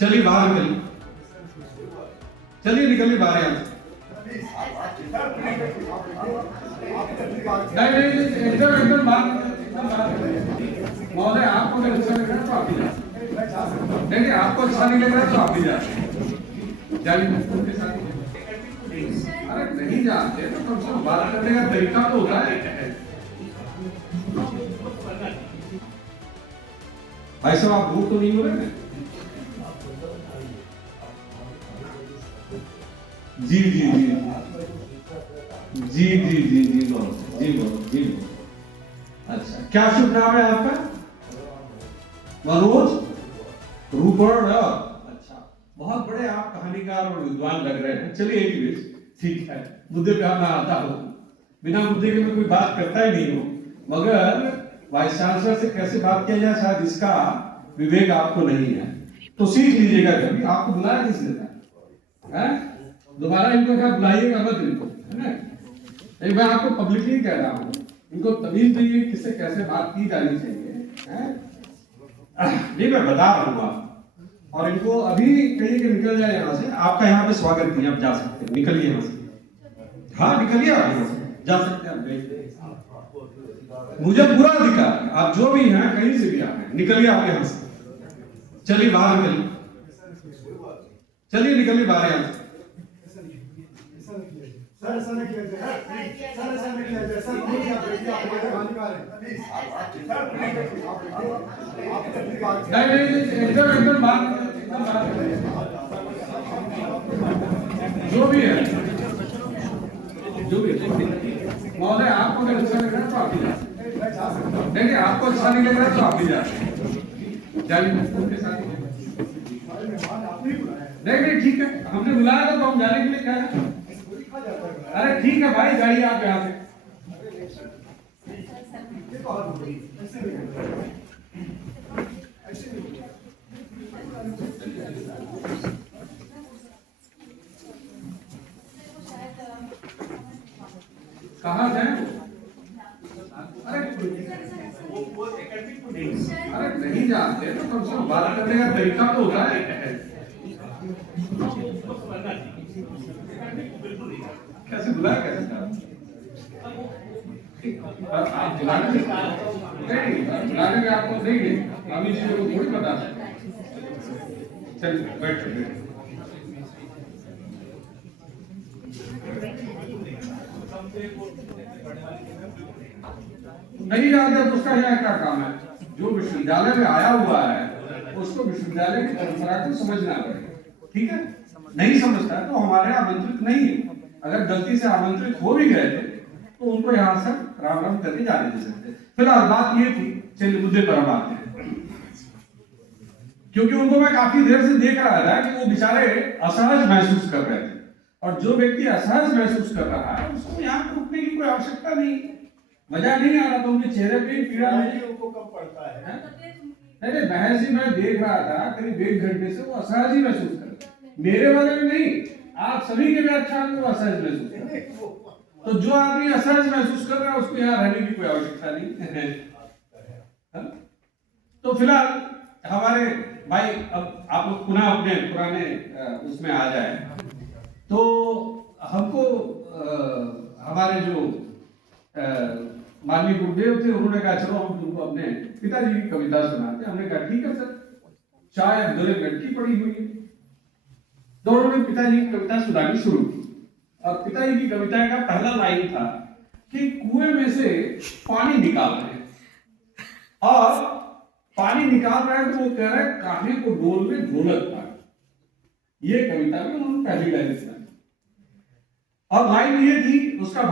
चलिए बाहर निकलिए, चलिए निकलिए बाहर यहाँ से। नहीं नहीं एकदम एकदम बात महोदय, आपको अगर अच्छा लग रहा है तो आप ही जाए। नहीं आपको अच्छा नहीं लग रहा है तो आप ही जाए, जाइए उनके साथ। अरे नहीं जानते तो कम से कम बात करने का तरीका तो होता है। भाई साहब आप झूठ तो नहीं बोल रहे? जी जी जी जी जी जी जी बोलो जी बोलो जी बोलो। अच्छा क्या शुभ नाम है आपका? मनोज रूपर्ण। अच्छा बहुत बड़े आप कहानीकार और विद्वान लग रहे हैं। चलिए एनीवेज ठीक है, मुद्दे पे मैं आता हूँ। बिना मुद्दे के मैं कोई बात करता ही नहीं हूँ, मगर वाइस चांसलर से कैसे बात किया जाए शायद इसका विवेक आपको नहीं है, तो सीख लीजिएगा। कभी आपको बुलाया किसने था? दोबारा इनको क्या बुलाइएगा मत इनको, है ना? एक बार आपको पब्लिकली कह रहा हूँ, इनको तमीज दीजिए किससे कैसे बात की जानी चाहिए। नहीं मैं बता रहा हूँ आप, और इनको अभी कहिए कि निकल जाए यहाँ से। आपका यहाँ पे स्वागत नहीं, आप जा सकते हैं, निकलिए यहाँ से। हाँ निकलिए आप यहाँ से, जा सकते हैं आप। मुझे पूरा अधिकार है, आप जो भी हैं कहीं से भी आ रहे हैं, निकलिए आप यहाँ से। चलिए बाहर निकलिए, चलिए निकलिए बाहर यहाँ से। नहीं एकदम एकदम बात जो भी है महोदय, आपको अगर अच्छा लग रहा है तो आप ही जाए। नहीं आपको अच्छा नहीं लग रहा है तो आप ही जाए, जाइए उनके साथ। नहीं ठीक है, हमने बुलाया था तो हम जाने के लिए कह रहे हैं। अरे ठीक है भाई, जाइए आप यहाँ से। कहाँ जाए? अरे नहीं जानते तो कम से कम बात करने का तरीका तो होता है। कैसे बुलाया कैसे? आप बुलाने में आपको देंगे, हम इस चीज को थोड़ी बता सकते। चलिए बैठो। नहीं जानते तो उसका यहाँ क्या काम है? जो विश्वविद्यालय में आया हुआ है उसको विश्वविद्यालय की परंपरा को समझना पड़ेगा, ठीक है? नहीं समझता है तो हमारे यहाँ आमंत्रित नहीं है। अगर गलती से आमंत्रित हो भी गए थे तो उनको यहाँ से राम राम करके जाने दे सकते। फिलहाल बात ये थी, चलिए मुद्दे पर हम आते हैं। क्योंकि उनको मैं काफी देर से देख रहा था कि वो बेचारे असहज महसूस कर रहे थे, और जो व्यक्ति असहज महसूस कर रहा है उसको यहाँ रुकने की कोई आवश्यकता नहीं। मजा नहीं आ रहा था उनके चेहरे पे, पीड़ा नहीं उनको कब पड़ता है। नहीं बहस ही मैं देख रहा था करीब 1 घंटे से, वो असहज ही महसूस कर रहे। मेरे वाले में नहीं, आप सभी के व्याख्यान में असहज महसूस कर रहे। तो जो आदमी असहज महसूस कर रहा है उसको यहाँ रहने की कोई आवश्यकता नहीं। तो फिलहाल हमारे भाई, अब आप लोग पुनः अपने पुराने उसमें आ जाए। तो हमको हमारे जो माननीय गुरुदेव थे उन्होंने कहा चलो हम तुमको अपने पिताजी की कविता सुनाते। हमने कहा ठीक है सर, चाय गले लड़की पड़ी हुई है। तो उन्होंने पिताजी की कविता सुनानी शुरू की, और पिताजी की कविता का पहला लाइन था कि कुएं में से पानी निकाल रहे हैं, और पानी निकाल रहे हैं तो वो कह रहे हैं कान्हे को डोल में ढोलक था। ये कविता में उन्होंने पहली लाइन सुनाई, और लाइन ये थी उसका